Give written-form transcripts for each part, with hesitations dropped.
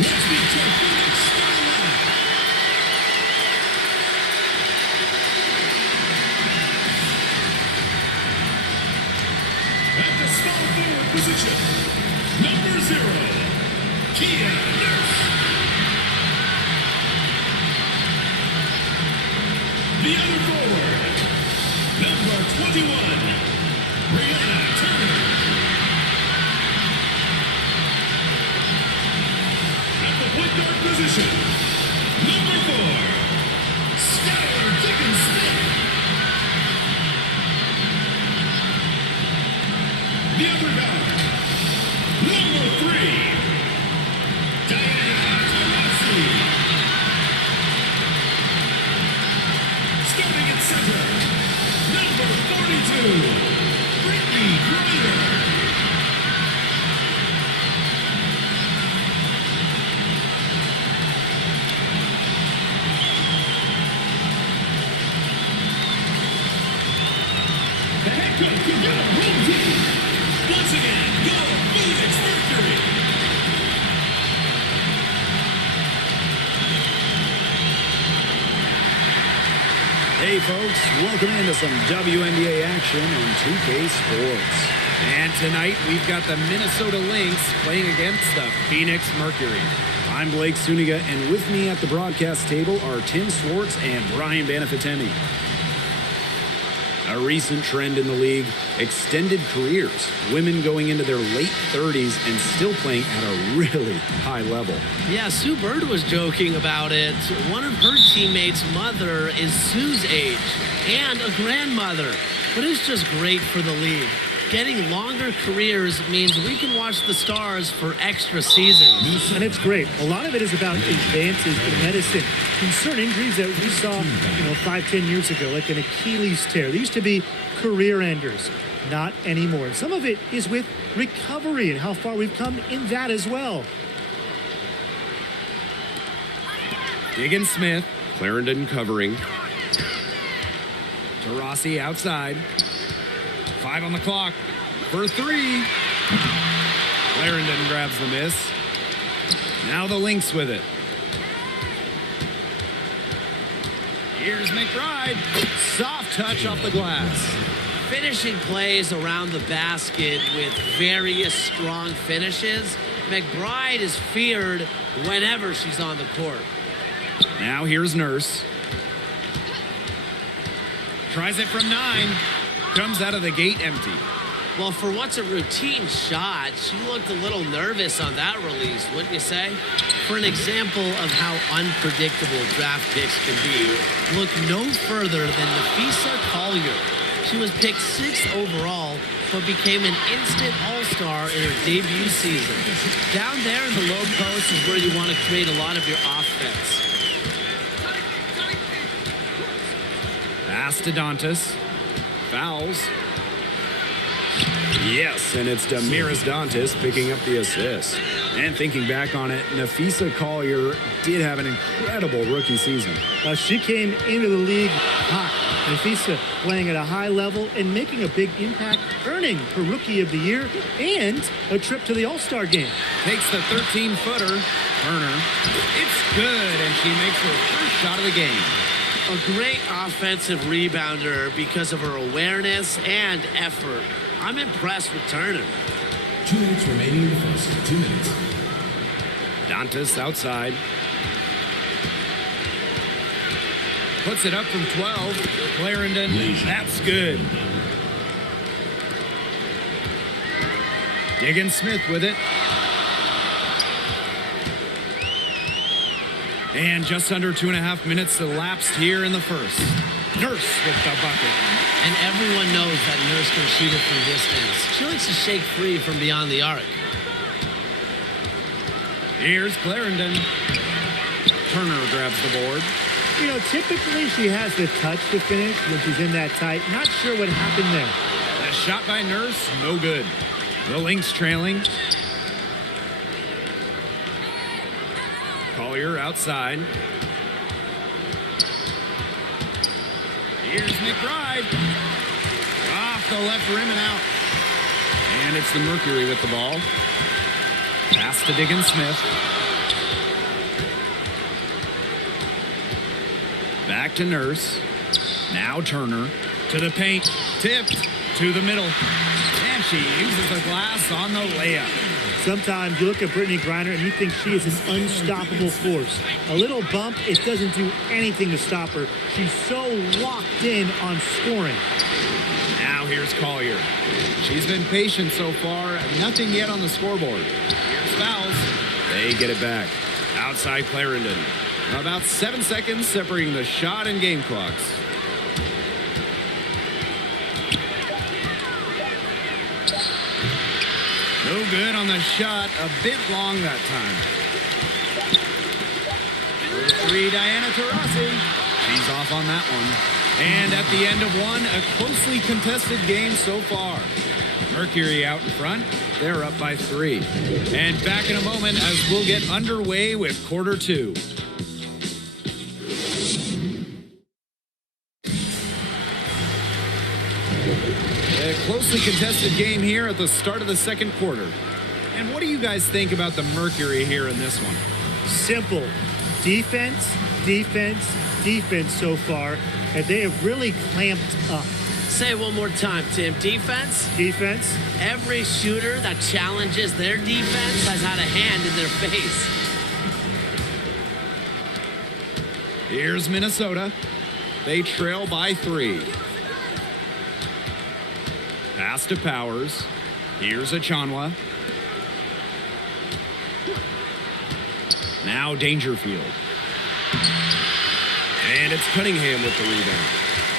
Let's meet your Phoenix Skyline. At the small forward position, number 0, Kia Nurse. The other forward, number 21, Brianna Turner. At the point guard position, number 4, Skylar Dickens-Smith. The other guard, number 3, Diana Taurasi. Starting at center, number 42, Brittany Griner. The head coach of your home team. Once again, go Phoenix Mercury. Hey folks, welcome into some WNBA action on 2K Sports. And tonight we've got the Minnesota Lynx playing against the Phoenix Mercury. I'm Blake Suniga, and with me at the broadcast table are Tim Swartz and Brian Banafitemi. A recent trend in the league, extended careers. Women going into their late 30s and still playing at a really high level. Yeah, Sue Bird was joking about it. One of her teammates' mother is Sue's age and a grandmother. But it's just great for the league. Getting longer careers means we can watch the stars for extra seasons. And it's great. A lot of it is about advances in medicine. In certain injuries that we saw, 5-10 years ago, like an Achilles tear. They used to be career enders. Not anymore. Some of it is with recovery and how far we've come in that as well. Diggins-Smith, Clarendon covering. Taurasi outside. 5 on the clock for 3. Clarendon grabs the miss. Now the Lynx with it. Here's McBride. Soft touch off the glass. Finishing plays around the basket with various strong finishes. McBride is feared whenever she's on the court. Now here's Nurse. Tries it from 9. Comes out of the gate empty. Well, for what's a routine shot, she looked a little nervous on that release, wouldn't you say? For an example of how unpredictable draft picks can be, look no further than Nafisa Collier. She was picked 6th overall, but became an instant all-star in her debut season. Down there in the low post is where you want to create a lot of your offense. Pass to Dantas. Fouls. Yes, and it's Damiris Dantas picking up the assist. And thinking back on it, Nafisa Collier did have an incredible rookie season. She came into the league hot. Nafisa playing at a high level and making a big impact, earning her Rookie of the Year and a trip to the All-Star game. Takes the 13-footer. Turner. It's good, and she makes her first shot of the game. A great offensive rebounder because of her awareness and effort. I'm impressed with Turner. 2 minutes remaining in the first. 2 minutes. Dantas outside. Puts it up from 12. Clarendon. That's good. Diggins-Smith with it. And just under 2.5 minutes elapsed here in the first. Nurse with the bucket. And everyone knows that Nurse can shoot it from distance. She likes to shake free from beyond the arc. Here's Clarendon. Turner grabs the board. Typically she has the touch to finish when she's in that tight. Not sure what happened there. That shot by Nurse, no good. The Lynx trailing. Collier outside. Here's McBride. Off the left rim and out. And it's the Mercury with the ball. Pass to Diggins-Smith. Back to Nurse. Now Turner. To the paint. Tipped. To the middle. And she uses the glass on the layup. Sometimes you look at Brittany Griner and you think she is an unstoppable force. A little bump, it doesn't do anything to stop her. She's so locked in on scoring. Now here's Collier. She's been patient so far. Nothing yet on the scoreboard. Here's fouls. They get it back. Outside Clarendon. About 7 seconds separating the shot and game clocks. No good on the shot. A bit long that time. For three, Diana Taurasi. She's off on that one. And at the end of one, a closely contested game so far. Mercury out in front. They're up by 3. And back in a moment as we'll get underway with quarter 2. A closely contested game here at the start of the second quarter. And what do you guys think about the Mercury here in this one? Simple. Defense, defense, defense so far. And they have really clamped up. Say it one more time, Tim. Defense? Defense. Every shooter that challenges their defense has had a hand in their face. Here's Minnesota. They trail by 3. Pass to Powers. Here's Achanwa. Now Dangerfield. And it's Cunningham with the rebound.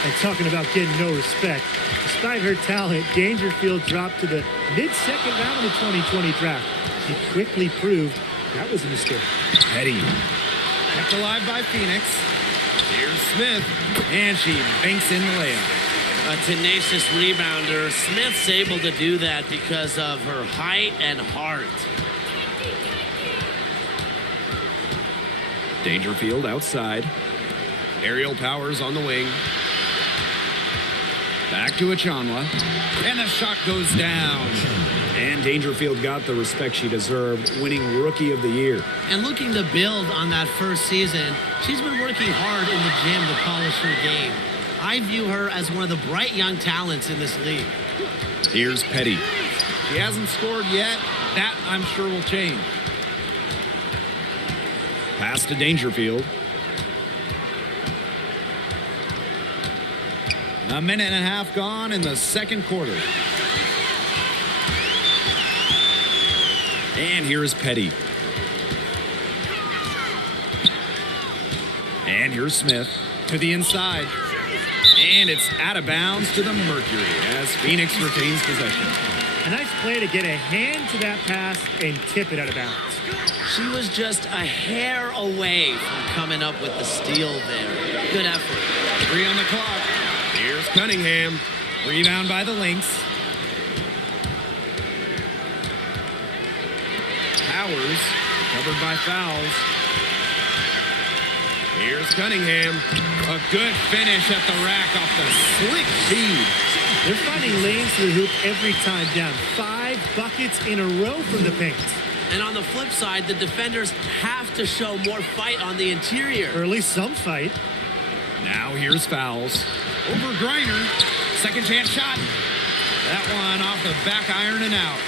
And talking about getting no respect. Despite her talent, Dangerfield dropped to the mid-second round of the 2020 draft. She quickly proved that was a mistake. Petty. Kept alive by Phoenix. Here's Smith. And she banks in the layup. A tenacious rebounder. Smith's able to do that because of her height and heart. Dangerfield outside. Aerial Powers on the wing. Back to Achanwa. And the shot goes down. And Dangerfield got the respect she deserved, winning Rookie of the Year. And looking to build on that first season, she's been working hard in the gym to polish her game. I view her as one of the bright young talents in this league. Here's Petty. She hasn't scored yet. That, I'm sure, will change. Pass to Dangerfield. A minute and a half gone in the second quarter. And here's Petty. And here's Smith to the inside. And it's out of bounds to the Mercury as Phoenix retains possession. A nice play to get a hand to that pass and tip it out of bounds. She was just a hair away from coming up with the steal there. Good effort. 3 on the clock. Here's Cunningham. Rebound by the Lynx. Powers covered by fouls. Here's Cunningham. A good finish at the rack off the slick feed. They're finding lanes to the hoop every time down. 5 buckets in a row from the paint. And on the flip side, the defenders have to show more fight on the interior. Or at least some fight. Now here's fouls. Over Griner. Second chance shot. That one off the back iron and out.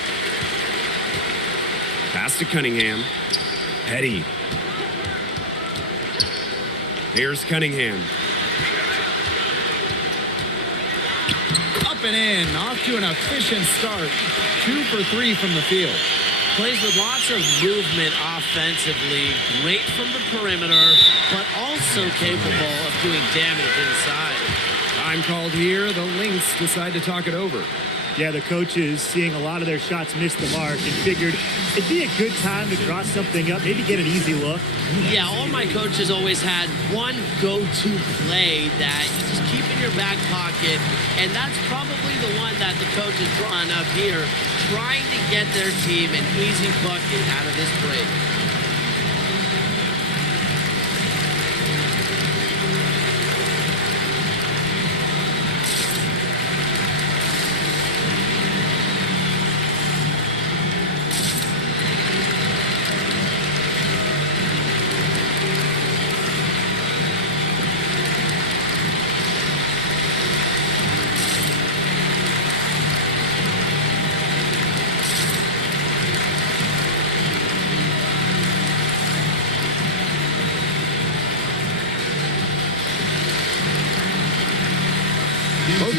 Pass to Cunningham. Petty. Here's Cunningham. Up and in. Off to an efficient start. 2 for 3 from the field. Plays with lots of movement offensively. Great from the perimeter, but also capable of doing damage inside. Time called here. The Lynx decide to talk it over. Yeah, the coaches seeing a lot of their shots miss the mark and figured it'd be a good time to cross something up, maybe get an easy look. Yeah, all my coaches always had one go-to play that you just keep in your back pocket, and that's probably the one that the coach is drawing up here, trying to get their team an easy bucket out of this break.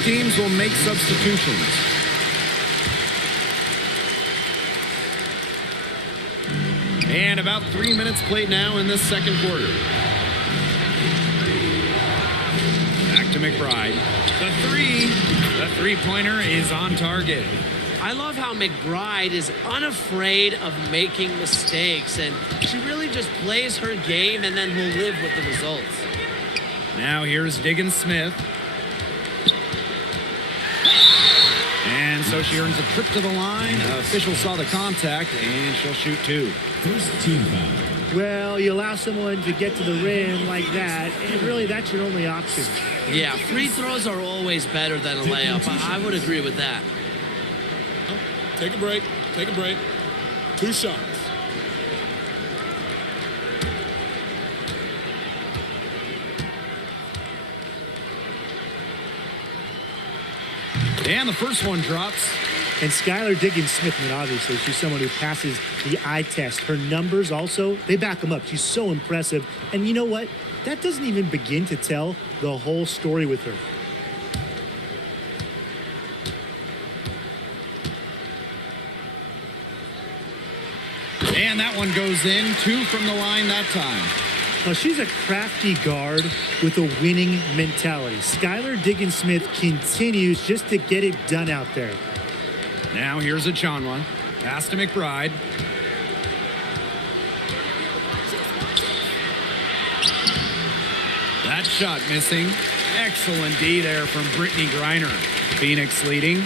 teams will make substitutions. And about 3 minutes played now in this second quarter. Back to McBride. The three-pointer is on target. I love how McBride is unafraid of making mistakes, and she really just plays her game and then will live with the results. Now here's Diggins Smith. And so she earns a trip to the line. Official saw the contact, and she'll shoot two. First team foul. Well, you allow someone to get to the rim like that, and really that's your only option. Yeah, free throws are always better than a layup. I would agree with that. Take a break. Take a break. 2 shots. And the first one drops. And Skylar Diggins-Smith, obviously, she's someone who passes the eye test. Her numbers also, they back them up. She's so impressive. And you know what? That doesn't even begin to tell the whole story with her. And that one goes in. 2 from the line that time. Well, she's a crafty guard with a winning mentality. Skylar Diggins-Smith continues just to get it done out there. Now here's a Chanwa. Pass to McBride. That shot missing. Excellent D there from Brittany Griner. Phoenix leading.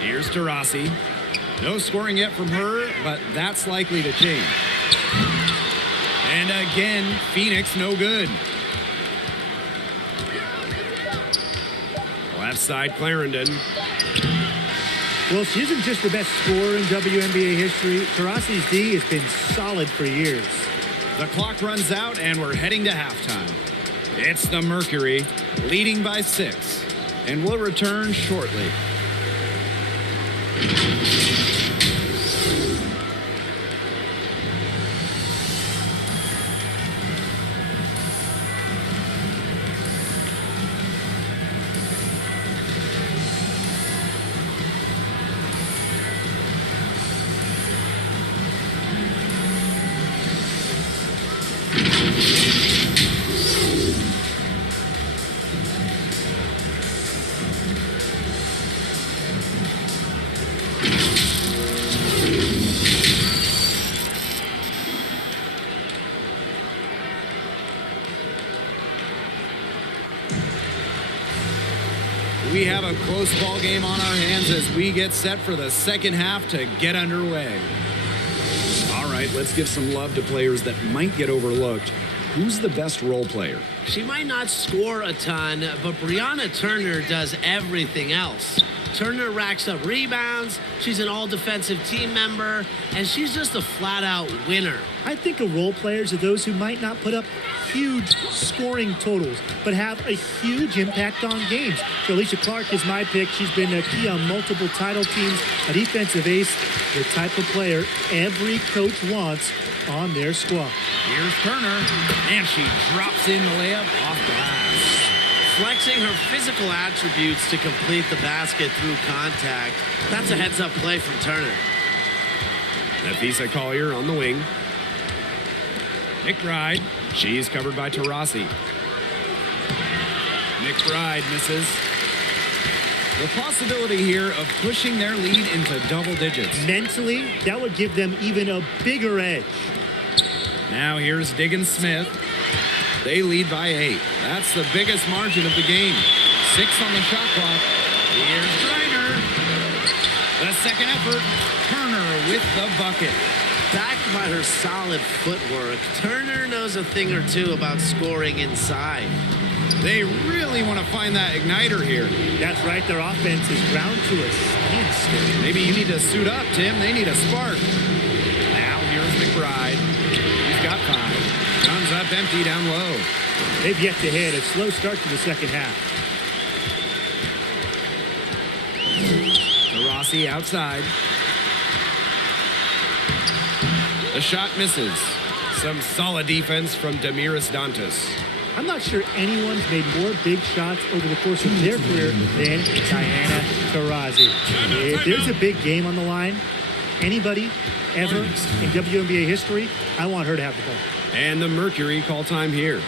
Here's Taurasi. No scoring yet from her, but that's likely to change. And again, Phoenix no good. Left side, Clarendon. Well, she isn't just the best scorer in WNBA history. Taurasi's D has been solid for years. The clock runs out, and we're heading to halftime. It's the Mercury, leading by 6. And we'll return shortly. We have a close ball game on our hands as we get set for the second half to get underway. All right, let's give some love to players that might get overlooked. Who's the best role player? She might not score a ton, but Brianna Turner does everything else. Turner racks up rebounds, she's an all-defensive team member, and she's just a flat-out winner. I think of role players are those who might not put up huge scoring totals, but have a huge impact on games. So Alicia Clark is my pick. She's been a key on multiple title teams, a defensive ace, the type of player every coach wants on their squad. Here's Turner, and she drops in the layup off glass. Flexing her physical attributes to complete the basket through contact. That's a heads-up play from Turner. Nafisa Collier on the wing. McBride. She's covered by Taurasi. McBride misses. The possibility here of pushing their lead into double digits. Mentally, that would give them even a bigger edge. Now here's Diggins Smith. They lead by 8. That's the biggest margin of the game. 6 on the shot clock. Here's Griner. The second effort. Turner with the bucket. Backed by her solid footwork, Turner knows a thing or two about scoring inside. They really want to find that igniter here. That's right, their offense is ground to a standstill. Maybe you need to suit up, Tim. They need a spark. Now here's McBride. He's got 5. Comes up empty down low. They've yet to hit a slow start to the second half. Taurasi outside. The shot misses. Some solid defense from Damiris Dantas. I'm not sure anyone's made more big shots over the course of their career than Diana Taurasi. If there's a big game on the line, anybody ever in WNBA history, I want her to have the ball. And the Mercury call time here.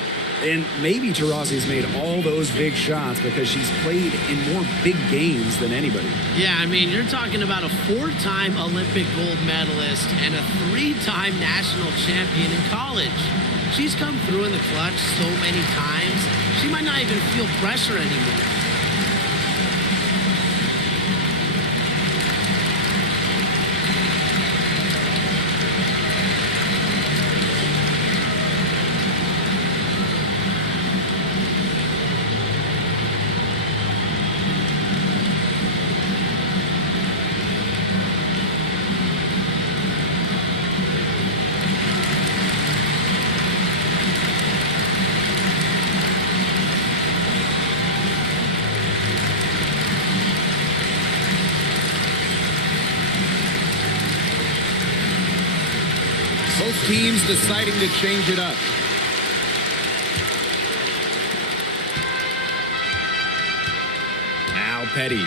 And maybe Taurasi's made all those big shots because she's played in more big games than anybody. Yeah, I mean, you're talking about a 4-time Olympic gold medalist and a 3-time national champion in college. She's come through in the clutch so many times, she might not even feel pressure anymore. Both teams deciding to change it up. Now Petty.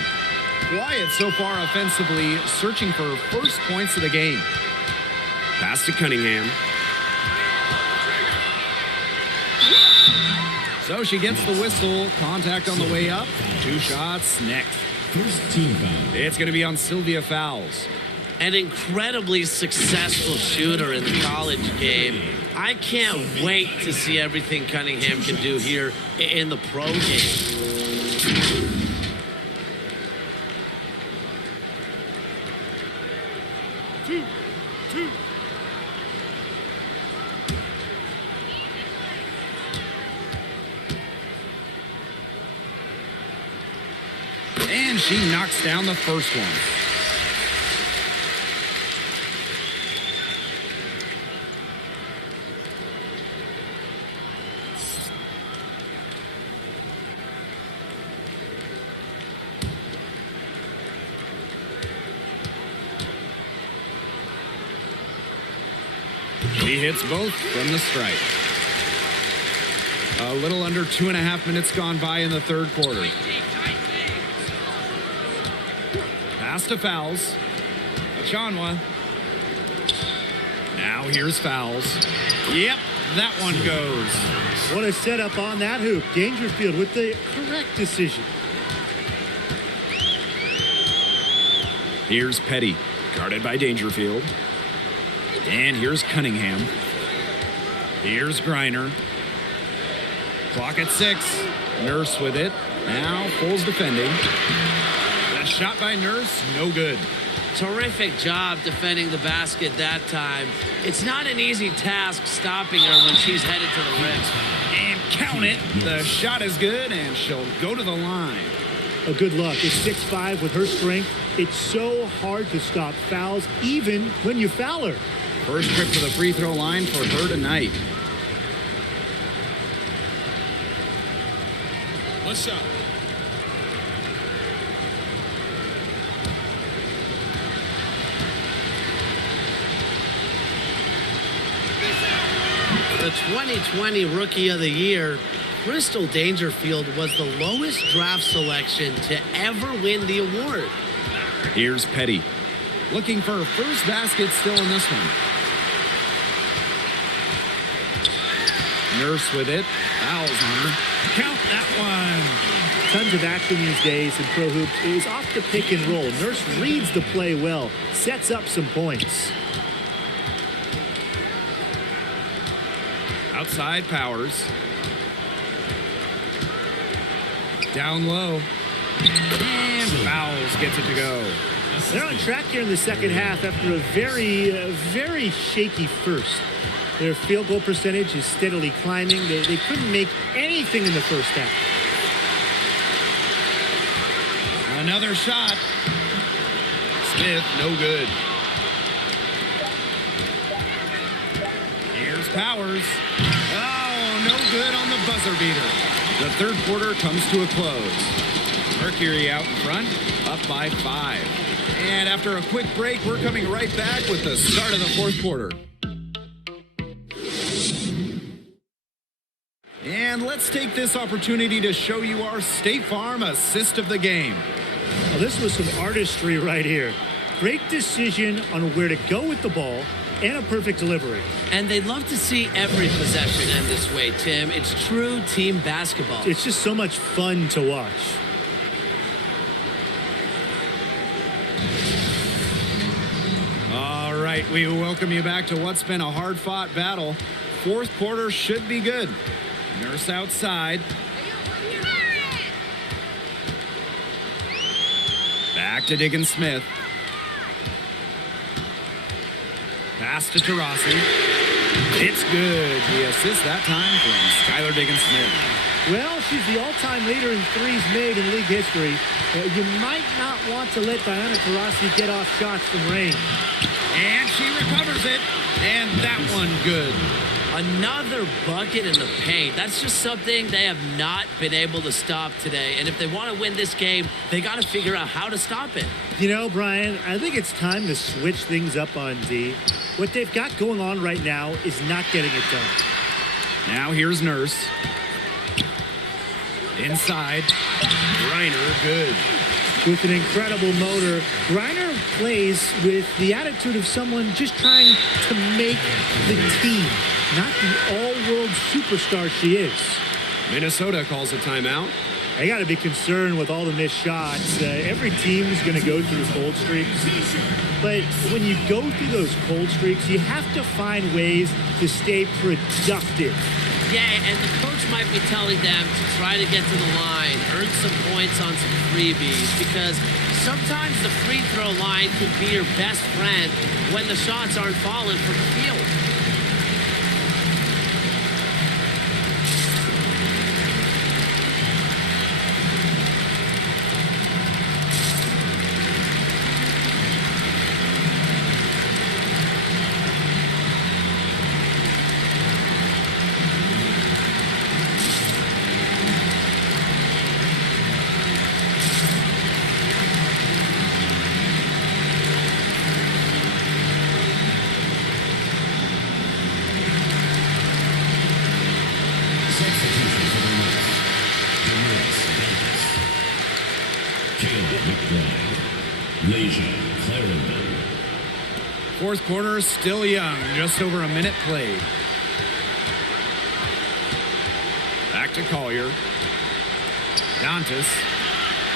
Quiet so far offensively, searching for first points of the game. Pass to Cunningham. So she gets the whistle. Contact on the way up. 2 shots next. First team foul. It's going to be on Sylvia Fowles. An incredibly successful shooter in the college game. I can't wait to see everything Cunningham can do here in the pro game. And she knocks down the first one. She hits both from the stripe. A little under 2.5 minutes gone by in the third quarter. Pass to Fowles. Achanwa. Now here's Fowles. Yep, that one goes. What a setup on that hoop. Dangerfield with the correct decision. Here's Petty, guarded by Dangerfield. And here's Cunningham. Here's Griner. Clock at 6. Nurse with it. Now Foles defending. A shot by Nurse, no good. Terrific job defending the basket that time. It's not an easy task stopping her when she's headed to the rim. And count it. The shot is good, and she'll go to the line. Oh, good luck. It's 6'5" with her strength. It's so hard to stop fouls, even when you foul her. First trip to the free throw line for her tonight. One shot. The 2020 Rookie of the Year, Crystal Dangerfield was the lowest draft selection to ever win the award. Here's Petty. Looking for her first basket still in this one. Nurse with it. Fouls on her. Count that one. Tons of action these days in pro hoops. It is off the pick and roll. Nurse reads the play well, sets up some points. Outside Powers. Down low. And Fowles gets it to go. They're on track here in the second half after a very shaky first. Their field goal percentage is steadily climbing. They couldn't make anything in the first half. Another shot. Smith, no good. Here's Powers. Oh, no good on the buzzer beater. The third quarter comes to a close. Mercury out in front, up by 5. And after a quick break, we're coming right back with the start of the fourth quarter. And And let's take this opportunity to show you our State Farm assist of the game. Well, this was some artistry right here. Great decision on where to go with the ball and a perfect delivery. And they'd love to see every possession end this way, Tim. It's true team basketball. It's just so much fun to watch. All right, we welcome you back to what's been a hard-fought battle. Fourth quarter should be good. Nurse outside. Back to Diggins Smith. Pass to Taurasi. It's good. The assist that time from Skylar Diggins Smith. Well, she's the all-time leader in threes made in league history. You might not want to let Diana Taurasi get off shots from range. And she recovers it. And that one good. Another bucket in the paint. That's just something they have not been able to stop today. And if they want to win this game, they got to figure out how to stop it. You know, Brian, I think it's time to switch things up on D. What they've got going on right now is not getting it done. Now here's Nurse. Inside. Griner, good. With an incredible motor, Griner plays with the attitude of someone just trying to make the team, not the all-world superstar she is. Minnesota calls a timeout. They got to be concerned with all the missed shots. Every team is going to go through cold streaks. But when you go through those cold streaks, you have to find ways to stay productive. Yeah, and the coach might be telling them to try to get to the line, earn some points on some freebies, because sometimes the free throw line can be your best friend when the shots aren't falling from the field. Fourth quarter still young, just over a minute played. Back to Collier. Dantas.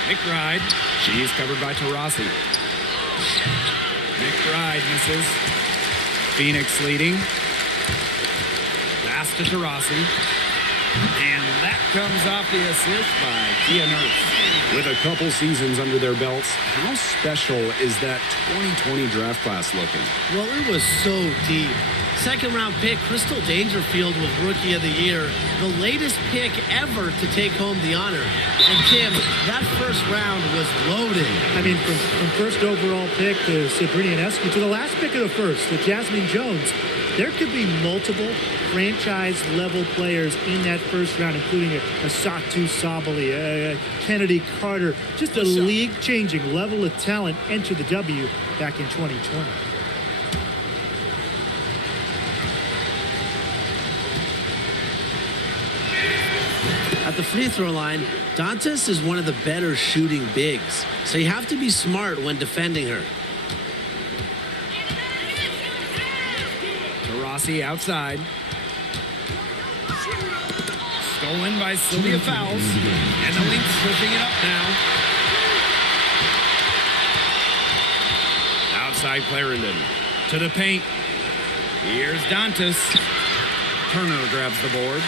McBride. She's covered by Taurasi. McBride misses. Phoenix leading. Pass to Taurasi. And that comes off the assist by Tia Nurse. With a couple seasons under their belts, how special is that 2020 draft class looking? Well, it was so deep. Second-round pick Crystal Dangerfield was Rookie of the Year, the latest pick ever to take home the honor. And, Tim, that first round was loaded. I mean, from first overall pick to Sabrina Ionescu to the last pick of the first, to Jasmine Jones, there could be multiple franchise-level players in that first round, including a Satu Sabali, a Kennedy Carter, just a league-changing level of talent enter the W back in 2020. At the free throw line, Dantas is one of the better shooting bigs, so you have to be smart when defending her. Taurasi outside. Stolen by Sylvia Fowles. And the Lynx pushing it up now. Outside Clarendon. To the paint. Here's Dantas. Turner grabs the board.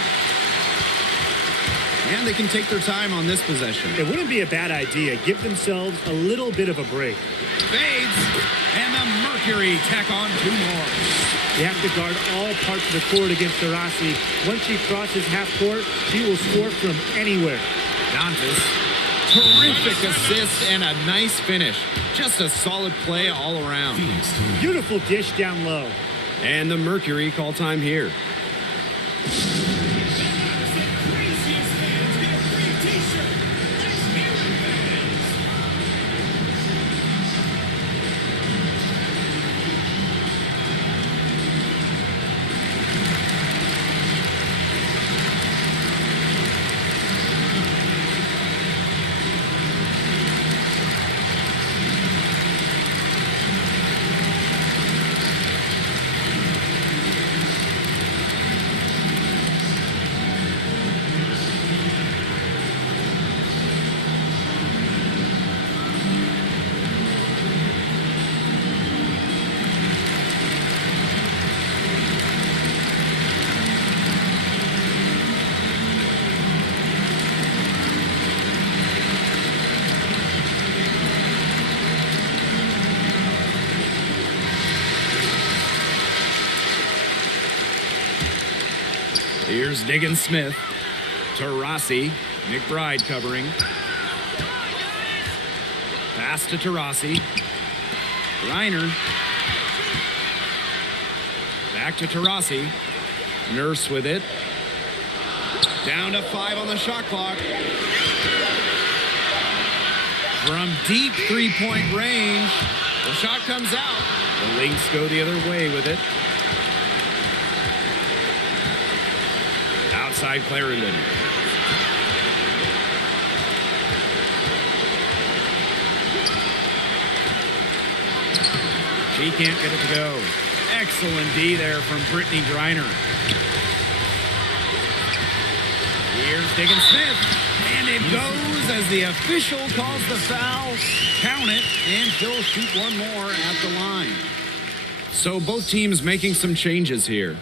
And they can take their time on this possession. It wouldn't be a bad idea. Give themselves a little bit of a break. Fades. And the Mercury tack on two more. You have to guard all parts of the court against Taurasi. Once she crosses half court, she will score from anywhere. Dantas. Terrific assist and a nice finish. Just a solid play all around. Beautiful dish down low. And the Mercury call time here. Here's Diggins Smith. Taurasi. McBride covering. Pass to Taurasi. Reiner. Back to Taurasi. Nurse with it. Down to 5 on the shot clock. From deep three-point range, the shot comes out. The Lynx go the other way with it. Outside Clarendon. She can't get it to go. Excellent D there from Brittany Griner. Here's Diggins Smith. And it goes as the official calls the foul. Count it, and she'll shoot one more at the line. So both teams making some changes here.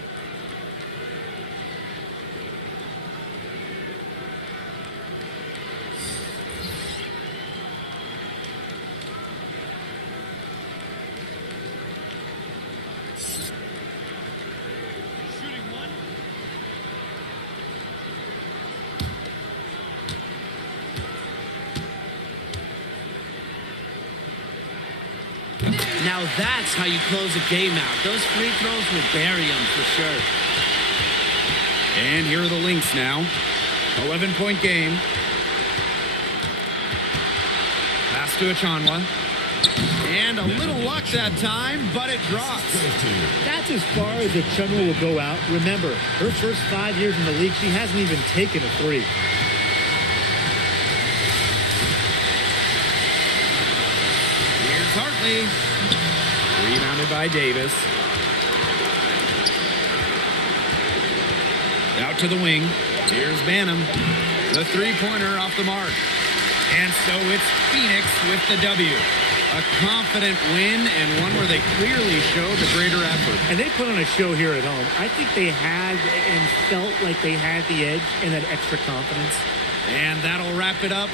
Now that's how you close a game out. Those free throws will bury them for sure. And here are the Lynx now. 11-point game. Pass to Achanwa. And a little luck that time, but it drops. That's as far as Achanwa will go out. Remember, her first 5 years in the league, she hasn't even taken a three. Here's Hartley. Rebounded by Davis. Out to the wing. Here's Banham. The three-pointer off the mark. And so it's Phoenix with the W. A confident win and one where they clearly showed the greater effort. And they put on a show here at home. I think they had and felt like they had the edge and that extra confidence. And that'll wrap it up.